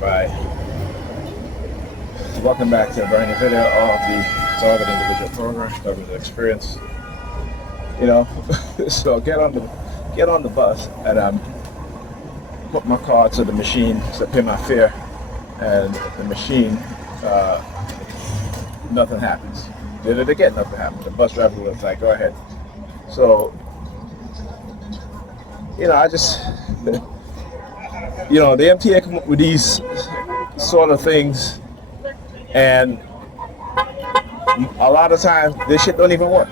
By welcome back to a brand new video of the Target Individual Program, Covering the Experience. So get on the bus and put my card to the machine to pay my fare, and the machine, nothing happens. Did it again, nothing happened. The bus driver was like, "Go ahead." So I just the MTA come up with these sort of things, and a lot of times this shit don't even work.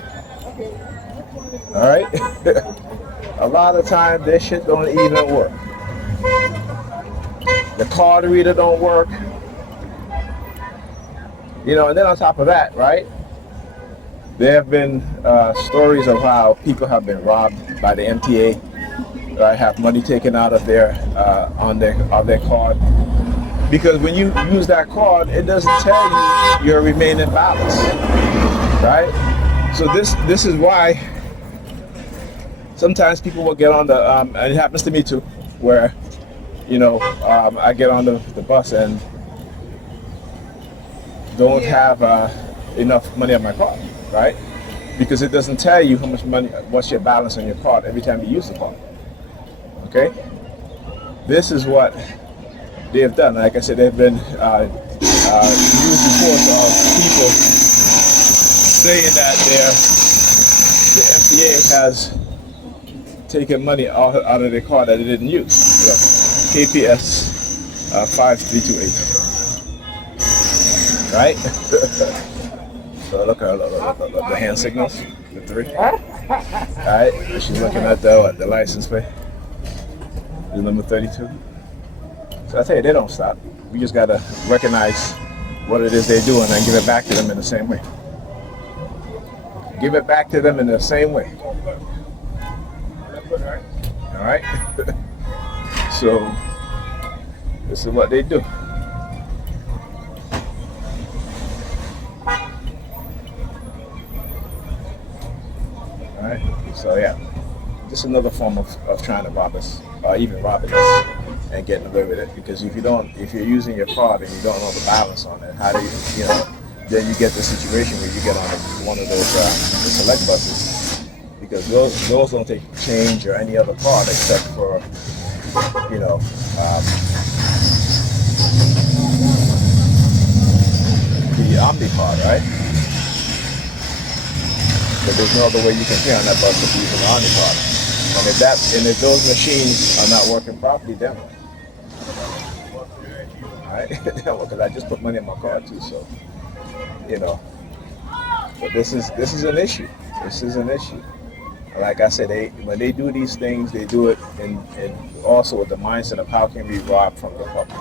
All right, a lot of times this shit don't even work. The card reader don't work. And then on top of that, right? There have been stories of how people have been robbed by the MTA. Right, have money taken out of their card, because when you use that card, it doesn't tell you your remaining balance, right? So this is why sometimes people will get on the and it happens to me too, where I get on the bus and don't have enough money on my card, right? Because it doesn't tell you how much money, what's your balance on your card every time you use the card. Okay, this is what they have done. Like I said, they've been news reports of people saying that the MTA has taken money out of their card that they didn't use. KPS 5328. Right? So look at the hand signals, the three. All right, she's looking at the license plate. The number 32. So I tell you, they don't stop. We just gotta recognize what it is they're doing and give it back to them in the same way. Give it back to them in the same way. All right. So this is what they do. All right. So yeah, just another form of trying to rob us. Even robbing us and getting away with it, because if you're using your card and you don't know the balance on it, how do then you get the situation where you get on one of those the select buses, because those don't take change or any other card except for the Omni card, right? But there's no other way you can pay on that bus if you use an Omni card. And if those machines are not working properly, then all right, because I just put money in my card too, so But this is an issue. This is an issue. Like I said, when they do these things, they do it in also with the mindset of how can we rob from the public,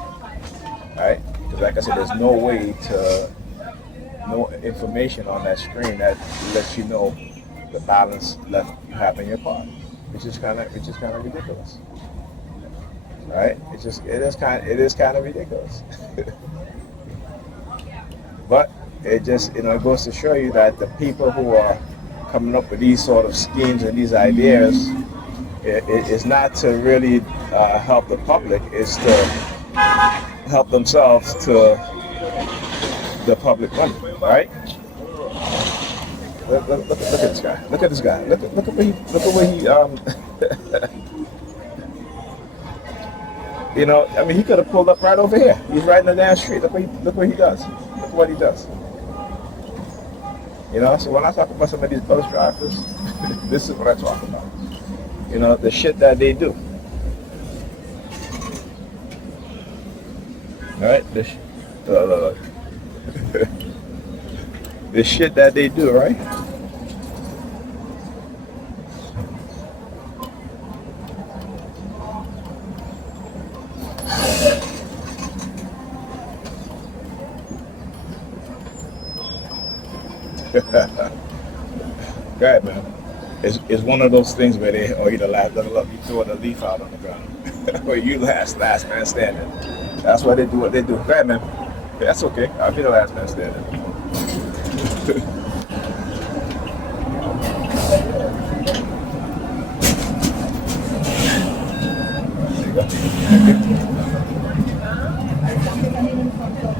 right? Because like I said, there's no information on that screen that lets you know the balance left you have in your card. Which is kind of ridiculous, right? It is kind of ridiculous. But it just it goes to show you that the people who are coming up with these sort of schemes and these ideas, it's not to really help the public; it's to help themselves to the public money, right? Look at this guy. Look at this guy. Look at where he he could have pulled up right over here. He's right in the damn street. Look what he does. Look what he does. So when I talk about some of these bus drivers, this is what I talk about. The shit that they do. All right, the shit that they do, right? Right, man. It's one of those things where they either last up, you throw the leaf out on the ground, or you last man standing. That's why they do what they do. Right, man. That's okay. I'll be the last man standing. There you go.